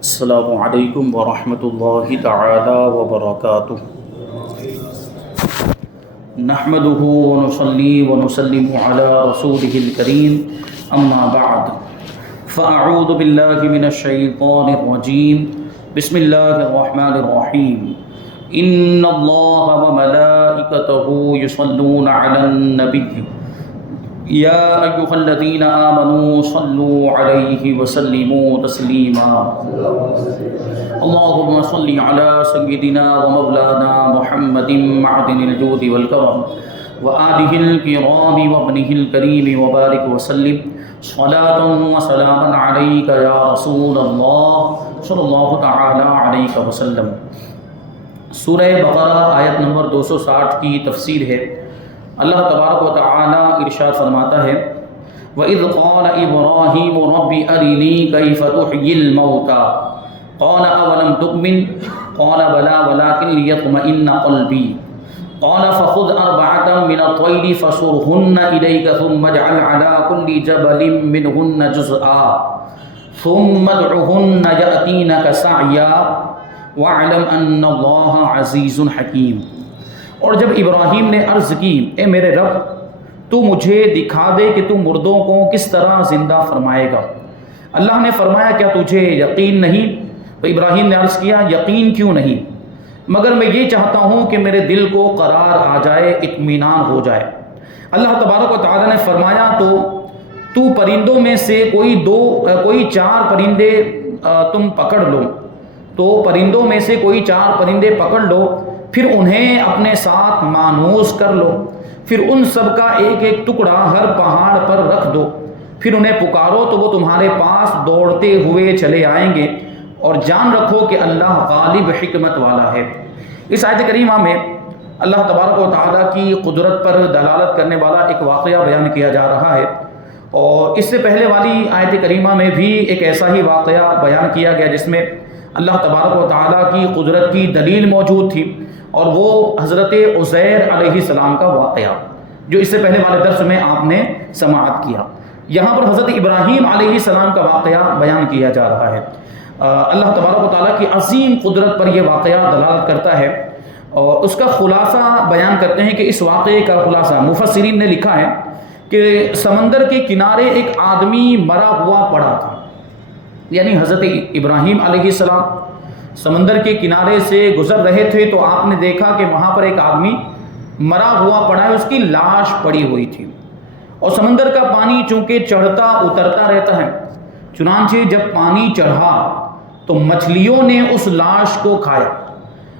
السلام علیکم ورحمۃ اللہ تعالی وبرکاتہ۔ نحمده ونصلي ونسلم على رسوله الكريم اما بعد فاعوذ باللہ من الشیطان الرجیم بسم اللہ الرحمن الرحیم ان اللہ وملائکتہ یصلون علی النبی یا ایہا الذین آمنوا صلوا علیہ وسلموا تسلیما اللہم صل علی سیدنا ومولانا محمد معدن الجود والکرم وآلہ الکرام وابنہ الکریم وبارک وسلم صلاة وسلاما علیک یا رسول اللہ صلی اللہ تعالی علیہ وسلم۔ سورہ بقرہ آیت نمبر 260 کی تفسیر ہے۔ اللہ تبارک و تعالی ارشاد فرماتا ہے وَإِذْ قَالَ إِبْرَاهِيمُ رَبِّ أَرِنِي كَيْفَ تُحْيِي الْمَوْتَى قَالَ أَوَلَمْ تُؤْمِنْ قَالَ بَلَى وَلَكِنْ لِيَطْمَئِنَّ قَلْبِي قَالَ فَخُذْ أَرْبَعَةً مِنَ الطَّيْرِ فَصُرْهُنَّ إِلَيْكَ ثُمَّ اجْعَلْ عَلَى كُلِّ جَبَلٍ مِّنْهُنَّ جُزْءًا ثُمَّ ادْعُهُنَّ يَأْتِينَكَ سَعْيًا وَاعْلَمْ أَنَّ اللَّهَ عَزِيزٌ حَكِيمٌ۔ اور جب ابراہیم نے عرض کی اے میرے رب تو مجھے دکھا دے کہ تو مردوں کو کس طرح زندہ فرمائے گا۔ اللہ نے فرمایا کیا تجھے یقین نہیں؟ تو ابراہیم نے عرض کیا یقین کیوں نہیں، مگر میں یہ چاہتا ہوں کہ میرے دل کو قرار آ جائے، اطمینان ہو جائے۔ اللہ تبارک و تعالی نے فرمایا تو پرندوں میں سے کوئی 4 پرندے تم پکڑ لو، تو پرندوں میں سے کوئی 4 پرندے پکڑ لو، پھر انہیں اپنے ساتھ مانوس کر لو، پھر ان سب کا ایک ایک ٹکڑا ہر پہاڑ پر رکھ دو، پھر انہیں پکارو تو وہ تمہارے پاس دوڑتے ہوئے چلے آئیں گے، اور جان رکھو کہ اللہ غالب حکمت والا ہے۔ اس آیت کریمہ میں اللہ تبارک و تعالیٰ کی قدرت پر دلالت کرنے والا ایک واقعہ بیان کیا جا رہا ہے، اور اس سے پہلے والی آیت کریمہ میں بھی ایک ایسا ہی واقعہ بیان کیا گیا جس میں اللہ تبارک و تعالیٰ کی قدرت کی دلیل موجود تھی، اور وہ حضرت عزیر علیہ السلام کا واقعہ جو اس سے پہلے والے درس میں آپ نے سماعت کیا۔ یہاں پر حضرت ابراہیم علیہ السلام کا واقعہ بیان کیا جا رہا ہے۔ اللہ تبارک و تعالیٰ کی عظیم قدرت پر یہ واقعہ دلالت کرتا ہے، اور اس کا خلاصہ بیان کرتے ہیں کہ اس واقعے کا خلاصہ مفسرین نے لکھا ہے کہ سمندر کے کنارے ایک آدمی مرا ہوا پڑا تھا، یعنی حضرت ابراہیم علیہ السلام سمندر کے کنارے سے گزر رہے تھے تو آپ نے دیکھا کہ وہاں پر ایک آدمی مرا ہوا پڑا ہے، اس کی لاش پڑی ہوئی تھی، اور سمندر کا پانی چونکہ چڑھتا اترتا رہتا ہے، چنانچہ جب پانی چڑھا تو مچھلیوں نے اس لاش کو کھایا،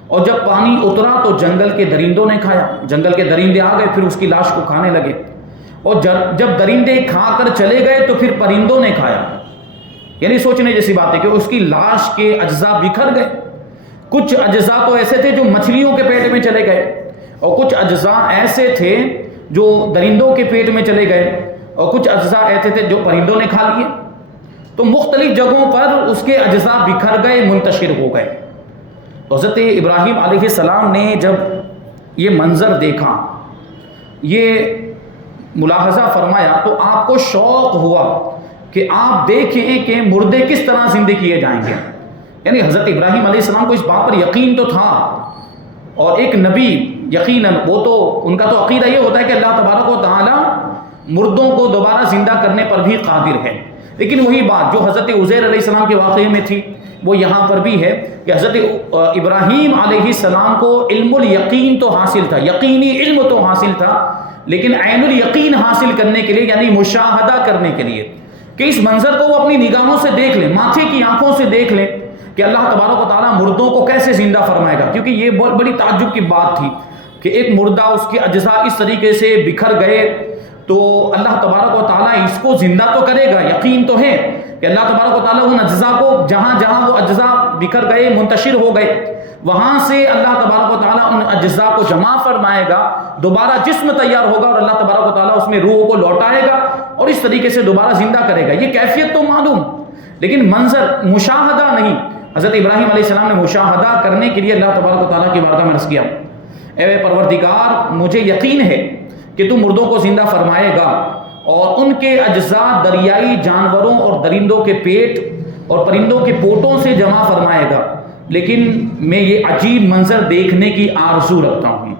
اور جب پانی اترا تو جنگل کے درندوں نے کھایا، جنگل کے درندے آ گئے پھر اس کی لاش کو کھانے لگے، اور جب درندے کھا کر چلے گئے تو پھر پرندوں نے کھایا۔ یعنی سوچنے جیسی بات ہے کہ اس کی لاش کے اجزاء بکھر گئے، کچھ اجزاء تو ایسے تھے جو مچھلیوں کے پیٹ میں چلے گئے، اور کچھ اجزاء ایسے تھے جو درندوں کے پیٹ میں چلے گئے، اور کچھ اجزاء ایسے تھے جو پرندوں نے کھا لیے۔ تو مختلف جگہوں پر اس کے اجزاء بکھر گئے، منتشر ہو گئے۔ تو حضرت ابراہیم علیہ السلام نے جب یہ منظر دیکھا، یہ ملاحظہ فرمایا، تو آپ کو شوق ہوا کہ آپ دیکھیں کہ مردے کس طرح زندے کیے جائیں گے۔ یعنی حضرت ابراہیم علیہ السلام کو اس بات پر یقین تو تھا، اور ایک نبی یقیناً وہ تو ان کا تو عقیدہ یہ ہوتا ہے کہ اللہ تبارک و تعالی مردوں کو دوبارہ زندہ کرنے پر بھی قادر ہے، لیکن وہی بات جو حضرت عزیر علیہ السلام کے واقعے میں تھی وہ یہاں پر بھی ہے کہ حضرت ابراہیم علیہ السلام کو علم الیقین تو حاصل تھا، یقینی علم تو حاصل تھا، لیکن عین الیقین حاصل کرنے کے لیے یعنی مشاہدہ کرنے کے لیے کہ اس منظر کو وہ اپنی نگاہوں سے دیکھ لیں، ماتھے کی آنکھوں سے دیکھ لیں کہ اللہ تبارک و تعالیٰ مردوں کو کیسے زندہ فرمائے گا، کیونکہ یہ بہت بڑی تعجب کی بات تھی کہ ایک مردہ اس کے اجزاء اس طریقے سے بکھر گئے، تو اللہ تبارک و تعالیٰ اس کو زندہ تو کرے گا، یقین تو ہے کہ اللہ تبارک و تعالیٰ ان اجزاء کو جہاں جہاں وہ اجزاء بکھر گئے، منتشر ہو گئے، وہاں سے اللہ تبارک و تعالیٰ ان اجزاء کو جمع فرمائے گا، دوبارہ جسم تیار ہوگا، اور اللہ تبارک و تعالیٰ اس میں روح کو لوٹائے گا، اور اس طریقے سے دوبارہ زندہ کرے گا۔ یہ کیفیت تو معلوم، لیکن منظر مشاہدہ نہیں۔ حضرت ابراہیم علیہ السلام نے مشاہدہ کرنے کے لیے اللہ تبارک و تعالیٰ کی بارگاہ میں عرض کیا اے پروردگار مجھے یقین ہے کہ تو مردوں کو زندہ فرمائے گا، اور ان کے اجزاء دریائی جانوروں اور درندوں کے پیٹ اور پرندوں کے پوٹوں سے جمع فرمائے گا، لیکن میں یہ عجیب منظر دیکھنے کی آرزو رکھتا ہوں۔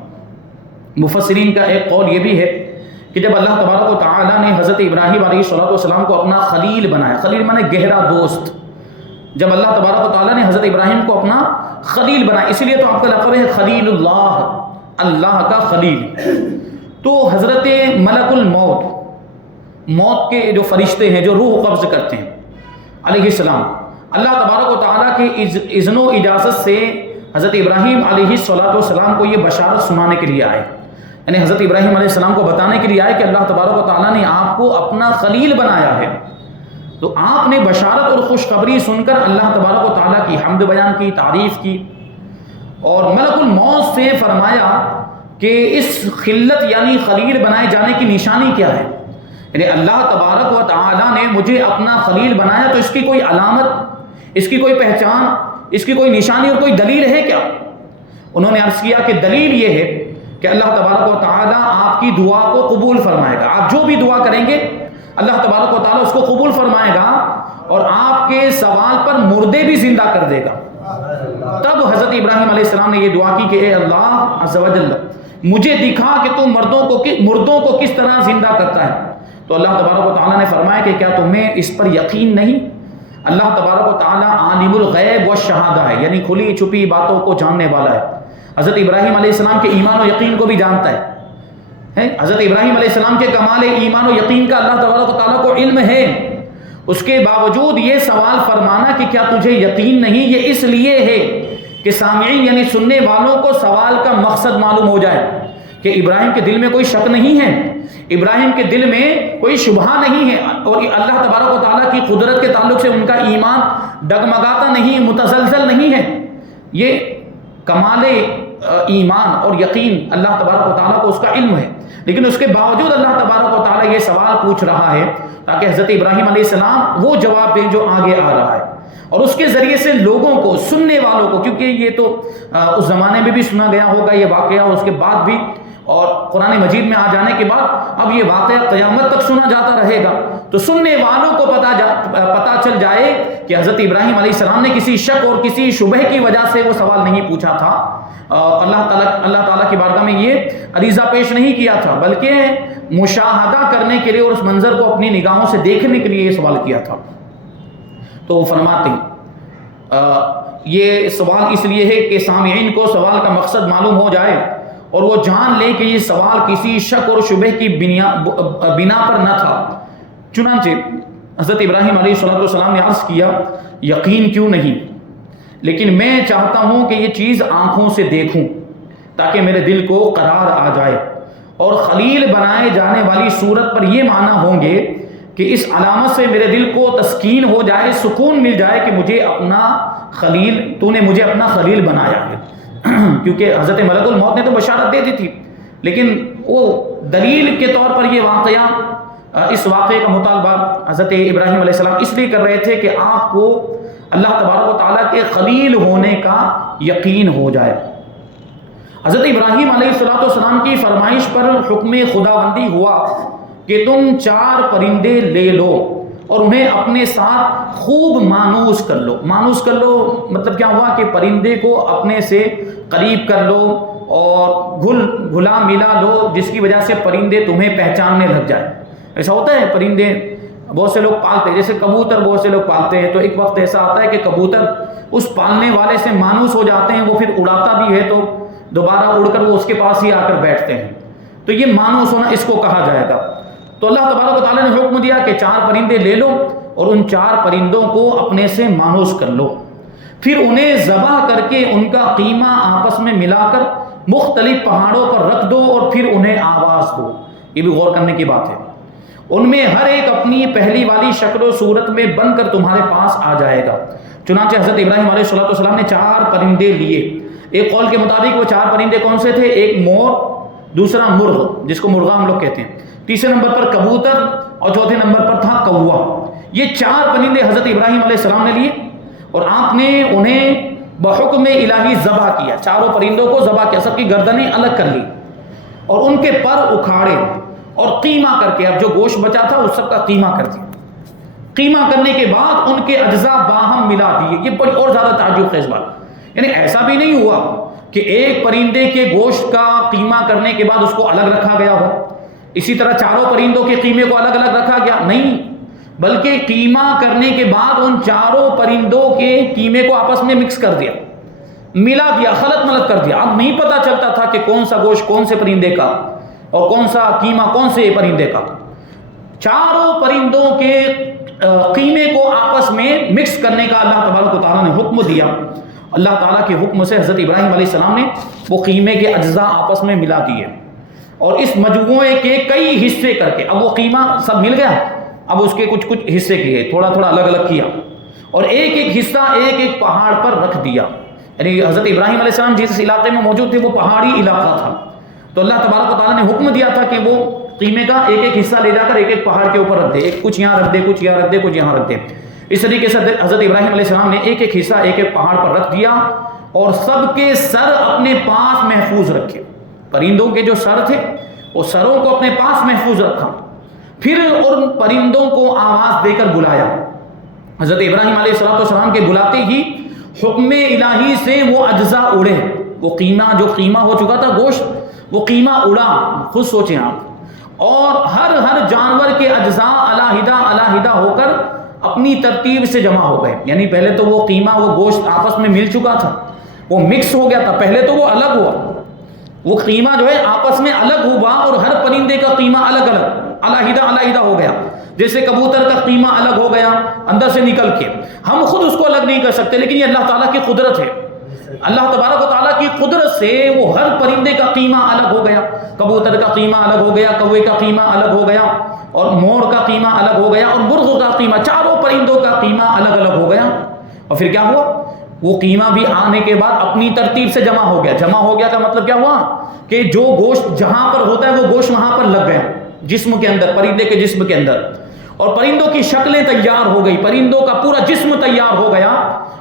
مفسرین کا ایک قول یہ بھی ہے کہ جب اللہ تبارک و تعالیٰ نے حضرت ابراہیم علیہ السلام کو اپنا خلیل بنایا، خلیل مانے گہرا دوست، جب اللہ تبارک و تعالیٰ نے حضرت ابراہیم کو اپنا خلیل بنایا، اس لیے تو آپ کا لقب ہے خلیل اللہ، اللہ کا خلیل، تو حضرت ملک الموت، موت کے جو فرشتے ہیں جو روح قبض کرتے ہیں علیہ السلام، اللہ تبارک و تعالیٰ کے اذن و اجازت سے حضرت ابراہیم علیہ السلام کو یہ بشارت سنانے کے لیے آئے، یعنی حضرت ابراہیم علیہ السلام کو بتانے کے لیے آئے کہ اللہ تبارک و تعالیٰ نے آپ کو اپنا خلیل بنایا ہے۔ تو آپ نے بشارت اور خوشخبری سن کر اللہ تبارک و تعالیٰ کی حمد بیان کی، تعریف کی، اور ملک الموت سے فرمایا کہ اس خلت یعنی خلیل بنائے جانے کی نشانی کیا ہے، یعنی اللہ تبارک و تعالیٰ نے مجھے اپنا خلیل بنایا تو اس کی کوئی علامت، اس کی کوئی پہچان، اس کی کوئی نشانی اور کوئی دلیل ہے کیا؟ انہوں نے عرض کیا کہ دلیل یہ ہے کہ اللہ تبارک و تعالیٰ آپ کی دعا کو قبول فرمائے گا، آپ جو بھی دعا کریں گے اللہ تبارک و تعالیٰ اس کو قبول فرمائے گا اور آپ کے سوال پر مردے بھی زندہ کر دے گا۔ تب حضرت ابراہیم علیہ السلام نے یہ دعا کی کہ اے اللہ عز و جل مجھے دکھا کہ تو مردوں کو کس طرح زندہ کرتا ہے۔ تو اللہ تبارک و تعالیٰ نے فرمایا کہ کیا تمہیں اس پر یقین نہیں؟ اللہ تبارک و تعالیٰ عالم الغیب والشہادہ ہے، یعنی کھلی چھپی باتوں کو جاننے والا ہے۔ حضرت ابراہیم علیہ السلام کے ایمان و یقین کو بھی جانتا ہے۔ حضرت ابراہیم علیہ السلام کے کمال ایمان و یقین کا اللہ تبارک و تعالیٰ کو علم ہے، اس کے باوجود یہ سوال فرمانا کہ کیا تجھے یقین نہیں، یہ اس لیے ہے کہ سامعین یعنی سننے والوں کو سوال کا مقصد معلوم ہو جائے کہ ابراہیم کے دل میں کوئی شک نہیں ہے، ابراہیم کے دل میں کوئی شبہہ نہیں ہے، اور اللہ تبارک و تعالیٰ کی قدرت کے تعلق سے ان کا ایمان ڈگمگاتا نہیں، متزلزل نہیں ہے۔ یہ کمال ایمان اور یقین اللہ تبارک و تعالیٰ کو اس کا علم ہے، لیکن اس کے باوجود اللہ تبارک و تعالیٰ یہ سوال پوچھ رہا ہے تاکہ حضرت ابراہیم علیہ السلام وہ جواب دیں جو آگے آ رہا ہے، اور اس کے ذریعے سے لوگوں کو، سننے والوں کو، کیونکہ یہ تو اس زمانے میں بھی سنا گیا ہوگا یہ واقعہ، اور اس کے بعد بھی، اور قرآن مجید میں آ جانے کے بعد اب یہ واقعہ قیامت تک سنا جاتا رہے گا، تو سننے والوں کو پتہ چل جائے کہ حضرت ابراہیم علیہ السلام نے کسی شک اور کسی شبہ کی وجہ سے وہ سوال نہیں پوچھا تھا، اللہ تعالیٰ کی بارگاہ میں یہ عریضہ پیش نہیں کیا تھا، بلکہ مشاہدہ کرنے کے لیے اور اس منظر کو اپنی نگاہوں سے دیکھنے کے لیے یہ سوال کیا تھا۔ تو وہ فرماتے ہیں یہ سوال اس لیے ہے کہ سامعین کو سوال کا مقصد معلوم ہو جائے اور وہ جان لے کہ یہ سوال کسی شک اور شبہ کی بنا پر نہ تھا۔ چنانچہ حضرت ابراہیم علیہ السلام نے عرض کیا یقین کیوں نہیں، لیکن میں چاہتا ہوں کہ یہ چیز آنکھوں سے دیکھوں تاکہ میرے دل کو قرار آ جائے، اور خلیل بنائے جانے والی صورت پر یہ معنی ہوں گے کہ اس علامت سے میرے دل کو تسکین ہو جائے، سکون مل جائے کہ مجھے اپنا خلیل، تو نے مجھے اپنا خلیل بنایا ہے۔ کیونکہ حضرت ملک الموت نے تو بشارت دے دی تھی، لیکن وہ دلیل کے طور پر یہ واقعہ، اس واقعے کا مطالبہ حضرت ابراہیم علیہ السلام اس لیے کر رہے تھے کہ آپ کو اللہ تبارک و تعالیٰ کے خلیل ہونے کا یقین ہو جائے۔ حضرت ابراہیم علیہ السلام کی فرمائش پر حکم خداوندی ہوا کہ تم 4 پرندے لے لو اور انہیں اپنے ساتھ خوب مانوس کر لو۔ مانوس کر لو مطلب کیا ہوا کہ پرندے کو اپنے سے قریب کر لو اور گھلا ملا لو، جس کی وجہ سے پرندے تمہیں پہچاننے لگ جائیں۔ ایسا ہوتا ہے، پرندے بہت سے لوگ پالتے ہیں، جیسے کبوتر بہت سے لوگ پالتے ہیں، تو ایک وقت ایسا آتا ہے کہ کبوتر اس پالنے والے سے مانوس ہو جاتے ہیں، وہ پھر اڑاتا بھی ہے تو دوبارہ اڑ کر وہ اس کے پاس ہی آ کر بیٹھتے ہیں، تو یہ مانوس ہونا اس کو کہا جائے گا۔ تو اللہ تبارک و تعالیٰ نے حکم دیا کہ 4 پرندے لے لو اور ان 4 پرندوں کو اپنے سے مانوس کر لو، پھر انہیں ذبح کر کے ان کا قیمہ آپس میں ملا کر مختلف پہاڑوں پر رکھ دو اور پھر انہیں آواز دو۔ یہ بھی غور کرنے کی بات ہے، ان میں ہر ایک اپنی پہلی والی شکل و صورت میں بن کر تمہارے پاس آ جائے گا۔ چنانچہ حضرت ابراہیم علیہ السلام نے 4 پرندے لیے۔ ایک قول کے مطابق وہ 4 پرندے کون سے تھے؟ ایک مور، دوسرا مرغ جس کو مرغا ہم لوگ کہتے ہیں، تیسرے نمبر پر کبوتر اور چوتھے نمبر پر تھا کوا۔ یہ 4 پرندے حضرت ابراہیم علیہ السلام نے لیے اور آپ نے انہیں بحکم الہی ذبح کیا۔ 4 پرندوں کو ذبح کیا، سب کی گردنیں الگ کر لی اور ان کے پر اکھاڑے اور قیمہ کر کے، اب جو گوشت بچا تھا اس سب کا قیمہ کر دیا۔ قیمہ کرنے کے بعد ان کے اجزاء باہم ملا دیے. یہ بڑی اور زیادہ تعجب خیز بات. یعنی ایسا بھی نہیں ہوا کہ ایک پرندے کے گوشت کا قیمہ کرنے کے بعد اس کو الگ رکھا گیا ہو, اسی طرح چاروں پرندوں کے قیمے کو الگ الگ رکھا گیا, نہیں, بلکہ قیمہ کرنے کے بعد ان چاروں پرندوں کے قیمے کو آپس میں مکس کر دیا, ملا دیا, خلط ملط کر دیا. اب نہیں پتا چلتا تھا کہ کون سا گوشت کون سے پرندے کا اور کون سا قیمہ کون سے پرندے کا. چاروں پرندوں کے قیمے کو آپس میں مکس کرنے کا اللہ تبارک و تعالیٰ نے حکم دیا. اللہ تعالیٰ کے حکم سے حضرت ابراہیم علیہ السلام نے وہ قیمے کے اجزاء آپس میں ملا دیے اور اس مجموعے کے کئی حصے کر کے, اب وہ قیمہ سب مل گیا, اب اس کے کچھ حصے کیے, تھوڑا تھوڑا الگ الگ کیا اور ایک ایک حصہ ایک ایک پہاڑ پر رکھ دیا. یعنی حضرت ابراہیم علیہ السلام جس علاقے میں موجود تھے وہ پہاڑی علاقہ تھا, تو اللہ تبارک و تعالیٰ نے حکم دیا تھا کہ وہ قیمے کا ایک ایک حصہ لے جا کر ایک ایک پہاڑ کے اوپر رکھ دے, ایک کچھ یہاں رکھ دے, کچھ یہاں رکھ دے, کچھ یہاں رکھ دے. اس طریقے سے حضرت ابراہیم علیہ السلام نے ایک ایک حصہ ایک ایک پہاڑ پر رکھ دیا اور سب کے سر اپنے پاس محفوظ رکھے. پرندوں کے جو سر تھے وہ سروں کو اپنے پاس محفوظ رکھا, پھر ان پرندوں کو آواز دے کر بلایا. حضرت ابراہیم علیہ السلام کے بلاتے ہی حکم الہی سے وہ اجزاء اڑے. وہ جو قیمہ ہو چکا تھا گوشت, وہ قیمہ اڑا. خود سوچیں آپ, اور ہر جانور کے اجزاء علیحدہ ہو کر اپنی ترتیب سے جمع ہو گئے. یعنی پہلے تو وہ قیمہ وہ گوشت آپس میں مل چکا تھا, وہ مکس ہو گیا تھا. پہلے تو وہ الگ ہوا, وہ قیمہ جو ہے آپس میں الگ ہوا اور ہر پرندے کا قیمہ علیحدہ ہو گیا. جیسے کبوتر کا قیمہ الگ ہو گیا اندر سے نکل کے, ہم خود اس کو الگ نہیں کر سکتے, لیکن یہ اللہ تعالیٰ کی قدرت ہے. اللہ تبارک و تعالیٰ کی قدرت سے وہ ہر پرندے کا قیمہ الگ ہو گیا. کبوتر کا قیمہ الگ ہو گیا, کوے کا قیمہ الگ ہو گیا, اور مور کا قیمہ الگ ہو گیا, اور مرغ کا قیمہ, چاروں پرندوں کا قیمہ الگ الگ ہو گیا. اور پھر کیا ہوا, وہ قیمہ بھی آنے کے بعد اپنی ترتیب سے جمع ہو گیا. جمع ہو گیا کا مطلب کیا ہوا کہ جو گوشت جہاں پر ہوتا ہے وہ گوشت وہاں پر لگ گیا جسم کے اندر, پرندے کے جسم کے اندر, اور پرندوں کی شکلیں تیار ہو گئی, پرندوں کا پورا جسم تیار ہو گیا.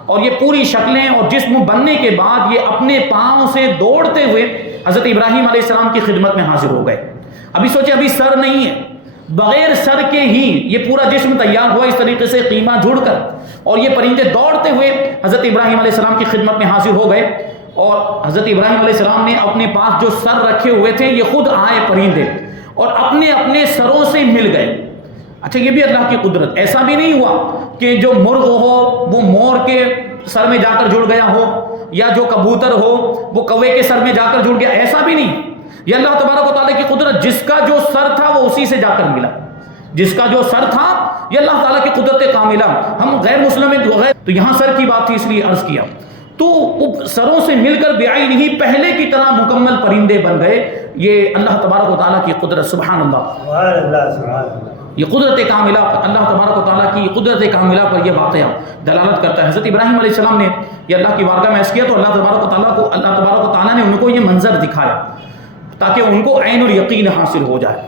اور یہ پوری شکلیں اور جسم بننے کے بعد یہ اپنے پاؤں سے دوڑتے ہوئے حضرت ابراہیم علیہ السلام کی خدمت میں حاضر ہو گئے. ابھی سوچے, ابھی سر نہیں ہے, بغیر سر کے ہی یہ پورا جسم تیار ہوا اس طریقے سے قیمہ جڑ کر, اور یہ پرندے دوڑتے ہوئے حضرت ابراہیم علیہ السلام کی خدمت میں حاضر ہو گئے. اور حضرت ابراہیم علیہ السلام نے اپنے پاس جو سر رکھے ہوئے تھے یہ خود آئے پرندے اور اپنے اپنے سروں سے مل گئے. اچھا, یہ بھی اللہ کی قدرت. ایسا بھی نہیں ہوا کہ جو مرغ ہو وہ مور کے سر میں جا کر جڑ گیا ہو, یا جو کبوتر ہو وہ کوے کے سر میں جا کر جڑ گیا, ایسا بھی نہیں. یہ اللہ تبارک و تعالیٰ کی قدرت, جس کا جو سر تھا وہ اسی سے جا کر ملا, جس کا جو سر تھا, یہ اللہ تعالیٰ کی قدرت کاملہ. ہم غیر مسلم ہیں, تو یہاں سر کی بات تھی اس لیے عرض کیا. تو سروں سے مل کر بعین ہی پہلے کی طرح مکمل پرندے بن گئے. یہ اللہ تبارک و تعالیٰ کی قدرت, سبحان اللہ. یہ قدرت کاملہ, اللہ تبارک و تعالیٰ کی قدرت کاملہ پر یہ واقعہ دلالت کرتا ہے. حضرت ابراہیم علیہ السلام نے یہ اللہ کی بارگاہ میں عرض کیا تو اللہ تبارک و تعالیٰ نے ان کو یہ منظر دکھایا تاکہ ان کو عین اور یقین حاصل ہو جائے.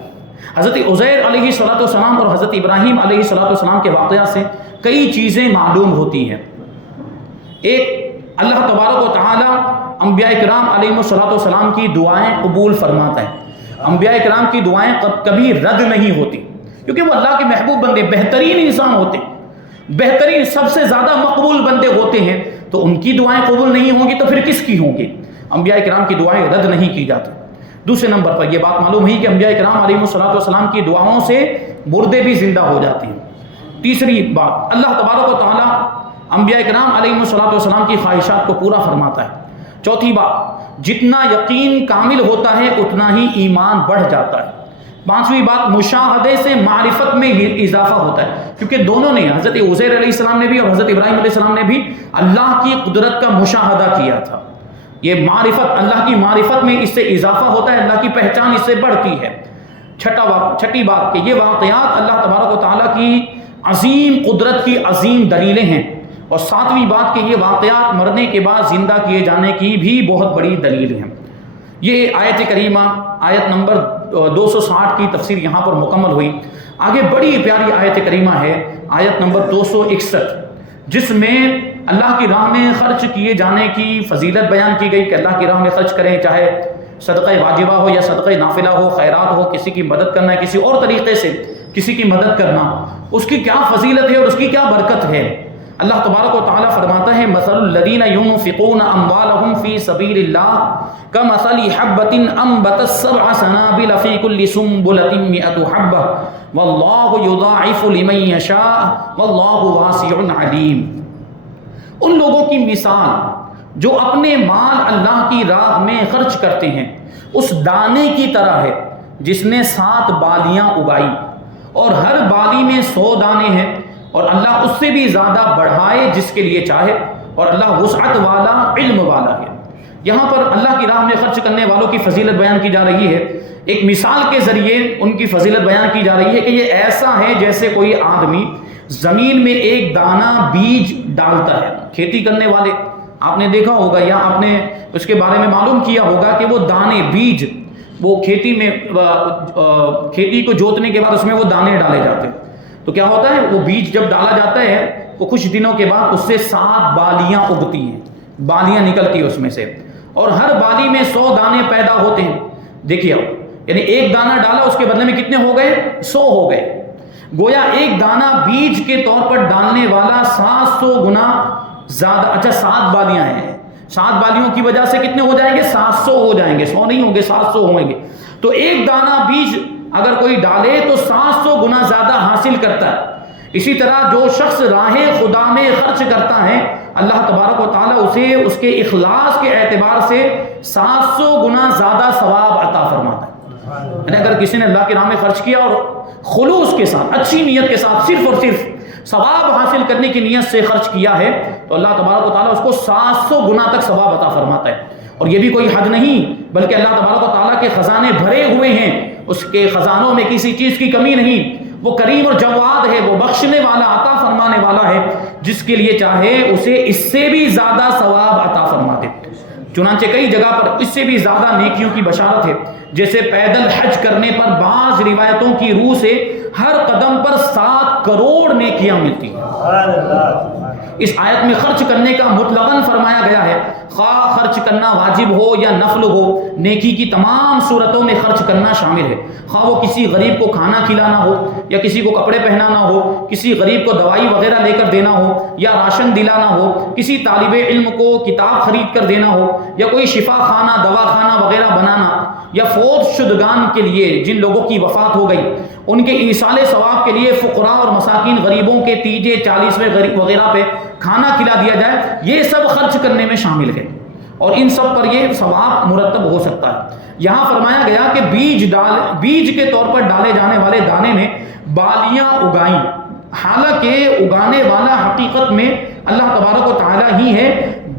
حضرت عزیر علیہ السلام اور حضرت ابراہیم علیہ السلام کے واقعات سے کئی چیزیں معلوم ہوتی ہیں. ایک, اللہ تبارک و تعالیٰ انبیاء کرام علیہ السلام کی دعائیں قبول فرماتا ہے. انبیاء کرام کی دعائیں کبھی رد نہیں ہوتی, کیونکہ وہ اللہ کے محبوب بندے, بہترین انسان ہوتے ہیں, بہترین سب سے زیادہ مقبول بندے ہوتے ہیں. تو ان کی دعائیں قبول نہیں ہوں گی تو پھر کس کی ہوں گی؟ انبیاء کرام کی دعائیں رد نہیں کی جاتی. دوسرے نمبر پر یہ بات معلوم ہوئی کہ انبیاء کرام علیہ السلام کی دعاؤں سے مردے بھی زندہ ہو جاتے ہیں. تیسری بات, اللہ تبارک و تعالیٰ انبیاء کرام علیہ السلام کی خواہشات کو پورا فرماتا ہے. چوتھی بات, جتنا یقین کامل ہوتا ہے اتنا ہی ایمان بڑھ جاتا ہے. پانچویں بات, مشاہدے سے معرفت میں اضافہ ہوتا ہے, کیونکہ دونوں نے, حضرت عزیر علیہ السلام نے بھی اور حضرت ابراہیم علیہ السلام نے بھی اللہ کی قدرت کا مشاہدہ کیا تھا. یہ معرفت, اللہ کی معرفت میں اس سے اضافہ ہوتا ہے, اللہ کی پہچان اس سے بڑھتی ہے. چھٹی بات کہ یہ واقعات اللہ تبارک و تعالیٰ کی عظیم قدرت کی عظیم دلیلیں ہیں. اور ساتویں بات کہ یہ واقعات مرنے کے بعد زندہ کیے جانے کی بھی بہت بڑی دلیل ہیں. یہ آیت کریمہ, آیت نمبر 260 کی تفسیر یہاں پر مکمل ہوئی. آگے بڑی پیاری آیت کریمہ ہے, آیت نمبر 261, جس میں اللہ کی راہ میں خرچ کیے جانے کی فضیلت بیان کی گئی کہ اللہ کی راہ میں خرچ کریں, چاہے صدقہ واجبہ ہو یا صدقہ نافلہ ہو, خیرات ہو, کسی کی مدد کرنا ہے, کسی اور طریقے سے کسی کی مدد کرنا, اس کی کیا فضیلت ہے اور اس کی کیا برکت ہے۔ اللہ تبارک و تعالیٰ فرماتا ہے مثل الذین ينفقون اموالهم فی سبیل اللہ کمثل حبۃ انبتت سبع سنابل فی کل سنبلۃ مئۃ حبۃ واللہ یضاعف لمن یشاء واللہ واسع علیم۔ ان لوگوں کی مثال جو اپنے مال اللہ کی راہ میں خرچ کرتے ہیں اس دانے کی طرح ہے جس نے 7 بالیاں اگائی اور ہر بالی میں 100 دانے ہیں، اور اللہ اس سے بھی زیادہ بڑھائے جس کے لیے چاہے، اور اللہ وسعت والا علم والا ہے۔ یہاں پر اللہ کی راہ میں خرچ کرنے والوں کی فضیلت بیان کی جا رہی ہے، ایک مثال کے ذریعے ان کی فضیلت بیان کی جا رہی ہے کہ یہ ایسا ہے جیسے کوئی آدمی زمین میں ایک دانہ بیج ڈالتا ہے۔ کھیتی کرنے والے آپ نے دیکھا ہوگا یا آپ نے اس کے بارے میں معلوم کیا ہوگا کہ وہ دانے بیج وہ کھیتی میں کھیتی کو جوتنے کے بعد اس میں وہ دانے ڈالے جاتے ہیں، تو کیا ہوتا ہے وہ بیج جب ڈالا جاتا ہے وہ کچھ دنوں کے بعد اس سے 7 بالیاں اگتی ہیں، بالیاں نکلتی ہیں اس میں سے، اور ہر بالی میں 100 دانے پیدا ہوتے ہیں۔ دیکھیے یعنی ایک دانہ ڈالا اس کے بدلے میں کتنے ہو گئے؟ 100 ہو گئے۔ گویا ایک دانہ بیج کے طور پر ڈالنے والا 700 گنا زیادہ۔ اچھا 7 بالیاں ہیں، 7 بالیوں کی وجہ سے کتنے ہو جائیں گے؟ 700 ہو جائیں گے، 100 نہیں ہوں گے، 700 ہوں گے۔ تو ایک دانہ بیج اگر کوئی ڈالے تو 700 گنا زیادہ حاصل کرتا ہے۔ اسی طرح جو شخص راہ خدا میں خرچ کرتا ہے اللہ تبارک و تعالیٰ اسے اس کے اخلاص کے اعتبار سے 700 گنا زیادہ ثواب عطا فرماتا ہے۔ یعنی اگر کسی نے اللہ کی راہ میں خرچ کیا اور خلوص کے ساتھ، اچھی نیت کے ساتھ، صرف اور صرف ثواب حاصل کرنے کی نیت سے خرچ کیا ہے تو اللہ تبارک و تعالیٰ اس کو 700 گنا تک ثواب عطا فرماتا ہے۔ اور یہ بھی کوئی حد نہیں، بلکہ اللہ تبارک و تعالیٰ کے خزانے بھرے ہوئے ہیں، اس کے خزانوں میں کسی چیز کی کمی نہیں۔ وہ کریم اور جواد ہے، وہ بخشنے والا، عطا فرمانے والا ہے، جس کے لیے چاہے اسے اس سے بھی زیادہ ثواب عطا فرما دے۔ چنانچہ کئی جگہ پر اس سے بھی زیادہ نیکیوں کی بشارت ہے، جیسے پیدل حج کرنے پر بعض روایتوں کی روح سے ہر قدم پر 7 کروڑ نیکیاں ملتی ہیں۔ اس آیت میں خرچ کرنے کا مطلقاً فرمایا گیا ہے، خواہ خرچ کرنا واجب ہو یا نفل ہو، نیکی کی تمام صورتوں میں خرچ کرنا شامل ہے۔ خواہ وہ کسی غریب کو کھانا کھلانا ہو، یا کسی کو کپڑے پہنانا ہو، کسی غریب کو دوائی وغیرہ لے کر دینا ہو، یا راشن دلانا ہو، کسی طالب علم کو کتاب خرید کر دینا ہو، یا کوئی شفا خانہ، دوا خانہ وغیرہ بنانا، یا فوت شدگان کے لیے جن لوگوں کی وفات ہو گئی ان کے ایصال ثواب کے لیے فقراء اور مساکین غریبوں کے تیجے 40ویں وغیرہ پہ کھانا کھلا دیا جائے، یہ سب خرچ کرنے میں شامل ہے، اور ان سب پر یہ ثواب مرتب ہو سکتا ہے۔ یہاں فرمایا گیا کہ بیج کے طور پر ڈالے جانے والے دانے نے بالیاں اگائیں، حالانکہ اگانے والا حقیقت میں اللہ تبارک و تعالیٰ ہی ہے۔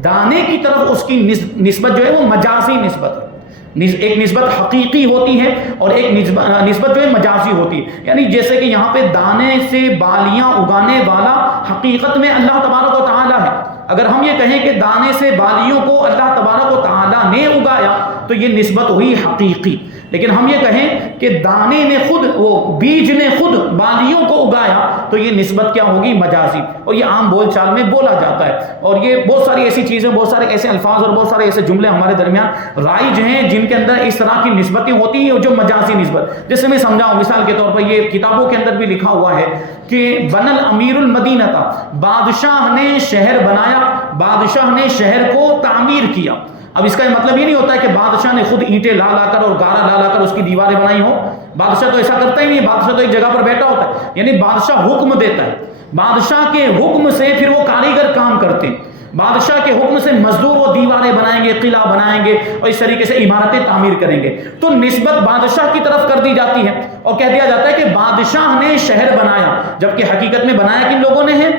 دانے کی طرف اس کی نسبت جو ہے وہ مجازی نسبت ہے، ایک نسبت حقیقی ہوتی ہے اور ایک نسبت جو ہے مجازی ہوتی ہے۔ یعنی جیسے کہ یہاں پہ دانے سے بالیاں اگانے والا حقیقت میں اللہ تبارک و تعالیٰ ہے۔ اگر ہم یہ کہیں کہ دانے سے بالیوں کو اللہ تبارک و تعالیٰ نے اگایا تو یہ نسبت ہوئی حقیقی، لیکن ہم یہ کہیں کہ دانے نے خود، وہ بیج نے خود بالیوں کو اگایا تو یہ نسبت کیا ہوگی؟ مجازی۔ اور یہ عام بول چال میں بولا جاتا ہے، اور یہ بہت ساری ایسی چیزیں، بہت سارے ایسے الفاظ اور بہت سارے ایسے جملے ہمارے درمیان رائج ہیں جن کے اندر اس طرح کی نسبتیں ہوتی ہیں جو مجازی نسبت۔ جیسے میں سمجھاؤں، مثال کے طور پر یہ کتابوں کے اندر بھی لکھا ہوا ہے کہ بن الامیر المدینہ تھا، بادشاہ نے شہر بنایا، بادشاہ نے شہر کو تعمیر کیا۔ اب اس کا مطلب یہ نہیں ہوتا ہے کہ بادشاہ نے خود اینٹیں لا لا کر اور گارا لا لا کر اس کی دیواریں بنائی ہوں، بادشاہ تو ایسا کرتا ہی نہیں، بادشاہ تو ایک جگہ پر بیٹھا ہوتا ہے، یعنی بادشاہ حکم دیتا ہے، بادشاہ کے حکم سے پھر وہ کاریگر کام کرتے ہیں، بادشاہ کے حکم سے مزدور وہ دیواریں بنائیں گے، قلعہ بنائیں گے اور اس طریقے سے عمارتیں تعمیر کریں گے، تو نسبت بادشاہ کی طرف کر دی جاتی ہے اور کہہ دیا جاتا ہے کہ بادشاہ نے شہر بنایا، جبکہ حقیقت میں بنایا کن لوگوں نے ہے؟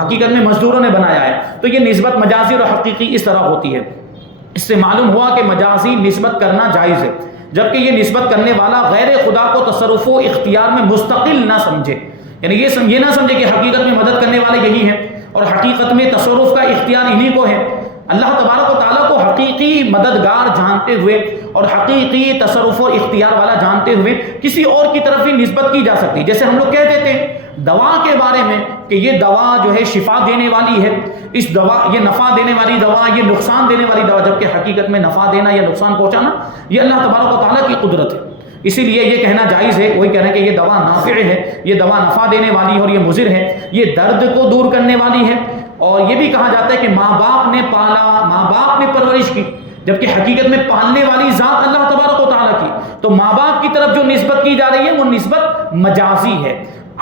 حقیقت میں مزدوروں نے بنایا ہے۔ تو یہ نسبت مجازی اور حقیقی اس طرح ہوتی ہے۔ اس سے معلوم ہوا کہ مجازی نسبت کرنا جائز ہے، جبکہ یہ نسبت کرنے والا غیر خدا کو تصرف و اختیار میں مستقل نہ سمجھے، یعنی یہ نہ سمجھے کہ حقیقت میں مدد کرنے والے یہی ہیں اور حقیقت میں تصرف کا اختیار انہی کو ہے۔ اللہ تبارک و تعالیٰ کو حقیقی مددگار جانتے ہوئے اور حقیقی تصرف و اختیار والا جانتے ہوئے کسی اور کی طرف ہی نسبت کی جا سکتی، جیسے ہم لوگ کہہ دیتے ہیں دوا کے بارے میں کہ یہ دوا جو ہے شفا دینے والی ہے، اس دوا یہ نفع دینے والی دوا، یہ نقصان دینے والی دوا، جبکہ حقیقت میں نفع دینا یا نقصان پہنچانا یہ اللہ تبارک و تعالیٰ کی قدرت ہے۔ اسی لیے یہ کہنا جائز ہے، وہی کہہ رہے ہیں کہ یہ دوا نافع ہے، یہ دوا نفع دینے والی ہے اور یہ مضر ہے، یہ درد کو دور کرنے والی ہے۔ اور یہ بھی کہا جاتا ہے کہ ماں باپ نے پالا، ماں باپ نے پرورش کی، جبکہ حقیقت میں پالنے والی ذات اللہ تبارک و تعالیٰ کی، تو ماں باپ کی طرف جو نسبت کی جا رہی ہے وہ نسبت مجازی ہے۔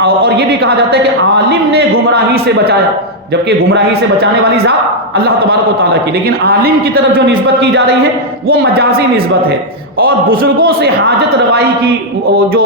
اور یہ بھی کہا جاتا ہے کہ عالم نے گمراہی سے بچایا، جبکہ گمراہی سے بچانے والی ذات اللہ تبارک و تعالیٰ کی، لیکن عالم کی طرف جو نسبت کی جا رہی ہے وہ مجازی نسبت ہے۔ اور بزرگوں سے حاجت روائی کی، جو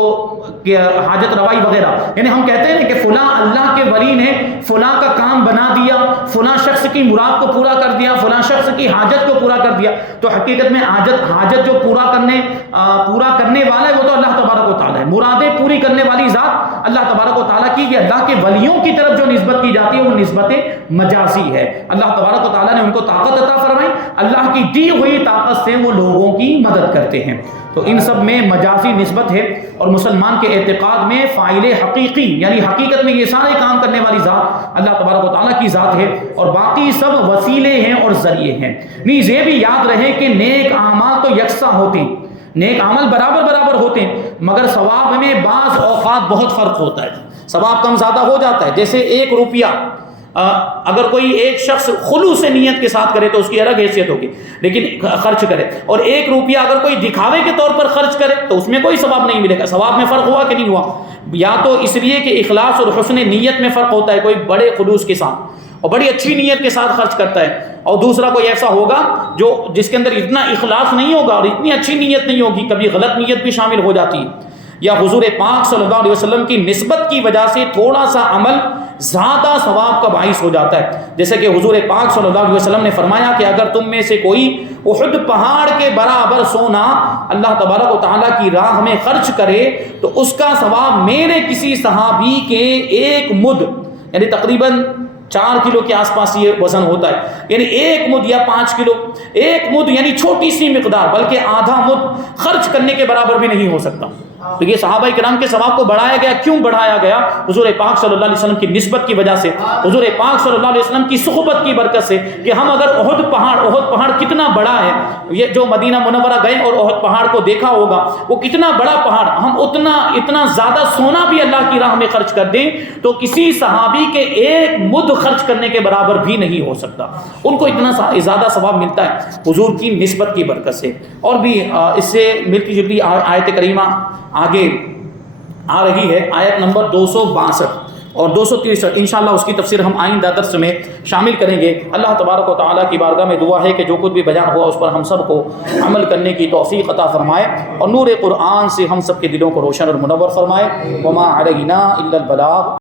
حاجت روائی وغیرہ، یعنی ہم کہتے ہیں کہ فلاں اللہ کے ولی نے فلاں کا کام بنا دیا، فلاں شخص کی مراد کو پورا کر دیا، فلاں شخص کی حاجت کو پورا کر دیا، تو حقیقت میں حاجت جو پورا کرنے والا ہے وہ تو اللہ تبارک و تعالیٰ ہے، مرادیں پوری کرنے والی ذات اللہ تبارک و تعالیٰ کی۔ اللہ کے ولیوں کی طرف جو نسبت کی جاتی ہے وہ نسبت مجازی ہے۔ اللہ تبارک و تعالیٰ نے ان کو طاقت عطا فرمائی، اللہ کی دی ہوئی طاقت سے وہ لوگوں کی مدد کرتے ہیں، تو ان سب میں مجازی نسبت ہے۔ اور مسلمان کے اعتقاد میں فاعل حقیقی، یعنی حقیقت میں یہ سارے کام کرنے والی ذات اللہ تبارک و تعالیٰ کی ذات ہے، اور باقی سب وسیلے ہیں اور ذریعے ہیں۔ نیز یہ بھی یاد رہے کہ نیک اعمال تو یکساں ہوتے ہیں، نیک عمل برابر ہوتے ہیں، مگر ثواب میں بعض اوقات بہت فرق ہوتا ہے، ثواب کم زیادہ ہو جاتا ہے۔ جیسے 1 روپیہ اگر کوئی ایک شخص خلوص نیت کے ساتھ کرے تو اس کی الگ حیثیت ہوگی، لیکن خرچ کرے، اور 1 روپیہ اگر کوئی دکھاوے کے طور پر خرچ کرے تو اس میں کوئی ثواب نہیں ملے گا۔ ثواب میں فرق ہوا کہ نہیں ہوا؟ یا تو اس لیے کہ اخلاص اور حسن نیت میں فرق ہوتا ہے، کوئی بڑے خلوص کے ساتھ اور بڑی اچھی نیت کے ساتھ خرچ کرتا ہے، اور دوسرا کوئی ایسا ہوگا جس کے اندر اتنا اخلاص نہیں ہوگا اور اتنی اچھی نیت نہیں ہوگی، کبھی غلط نیت بھی شامل ہو جاتی ہے، یا حضور پاک صلی اللہ علیہ وسلم کی نسبت کی وجہ سے تھوڑا سا عمل زیادہ ثواب کا باعث ہو جاتا ہے۔ جیسے کہ حضور پاک صلی اللہ علیہ وسلم نے فرمایا کہ اگر تم میں سے کوئی احد پہاڑ کے برابر سونا اللہ تبارک و تعالیٰ کی راہ میں خرچ کرے تو اس کا ثواب میرے کسی صحابی کے 1 مد، یعنی تقریباً 4 کلو کے آس پاس یہ وزن ہوتا ہے، یعنی 1 مد یا 5 کلو، 1 مد یعنی چھوٹی سی مقدار، بلکہ آدھا مد خرچ کرنے کے برابر بھی نہیں ہو سکتا۔ تو یہ صحابہ کرام کے ثواب کو بڑھایا گیا، کیوں بڑھایا گیا؟ حضور پاک صلی اللہ علیہ وسلم کی نسبت کی وجہ سے، حضور پاک صلی اللہ علیہ وسلم کی صحبت کی برکت سے، کہ ہم اگر احد پہاڑ کتنا بڑا ہے، یہ جو مدینہ منورہ گئے اور احد پہاڑ کو دیکھا ہوگا، وہ کتنا بڑا پہاڑ، ہم اتنا زیادہ سونا بھی اللہ کی راہ میں خرچ کر دیں تو کسی صحابی کے 1 مد خرچ کرنے کے برابر بھی نہیں ہو سکتا، ان کو اتنا زیادہ ثواب ملتا ہے حضور کی نسبت کی برکت سے۔ اور بھی اس سے ملتی جلتی آیت کریمہ آگے آ رہی ہے، آیت نمبر 262 اور 263، انشاءاللہ اس کی تفسیر ہم آئندہ درس میں شامل کریں گے۔ اللہ تبارک و تعالیٰ کی بارگاہ میں دعا ہے کہ جو کچھ بھی بیان ہوا اس پر ہم سب کو عمل کرنے کی توفیق عطا فرمائے، اور نور قرآن سے ہم سب کے دلوں کو روشن اور منور فرمائے۔ وما علینا الا البلاغ۔